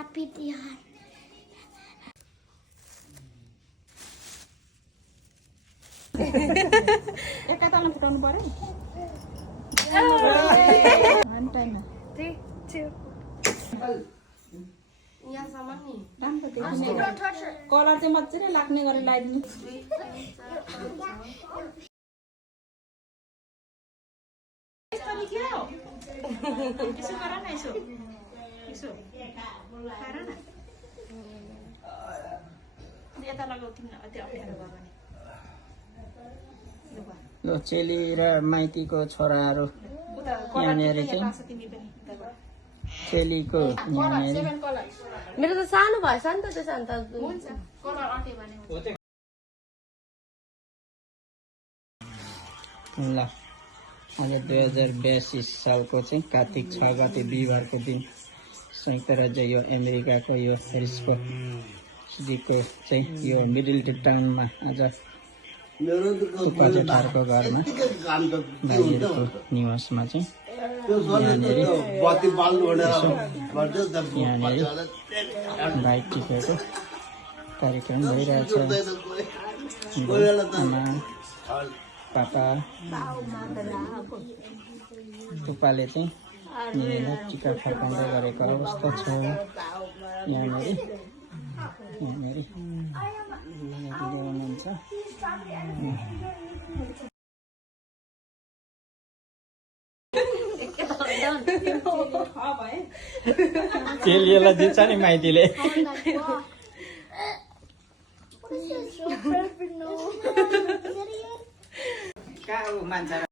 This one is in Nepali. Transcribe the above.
Happy Tihan. एकैतालमा फुटाउनु पर्यो नि टाइममा 3, 2. यहाँसम्म नि राम्रो देखिने कलर चाहिँ मजाले लाग्ने गरेर लगाइदिनु यसो गर न यसो यसो खाएर न यता लगाउँथ्यौँ न अति अप्ठ्यारो भयो भने यो चेली र माइतीको छोराहरू यहाँनिर चाहिँ चेलीको यहाँनिर मेरो त सानो भएछ नि त त्यसो अन्त ल आज 2082 सालको चाहिँ कार्तिक 6 गते बिहिबारको दिन संयुक्त राज्य यो अमेरिकाको यो हेरिसबर्गको चाहिँ यो मिडल टाउनमा आज थुक्पा जेठारको घरमा भाइहरूको निवासमा चाहिँ यहाँनिर बाइक टिपेको कार्यक्रम भइरहेछ आमा पापा थुक्पाले चाहिँ यहाँनिर टिका फर्काउँदै गरेको अवस्था छ यहाँनिर हुनुहुन्छ चेलीलाई दिन्छ नि माइतीले कहाँ हो मान्छे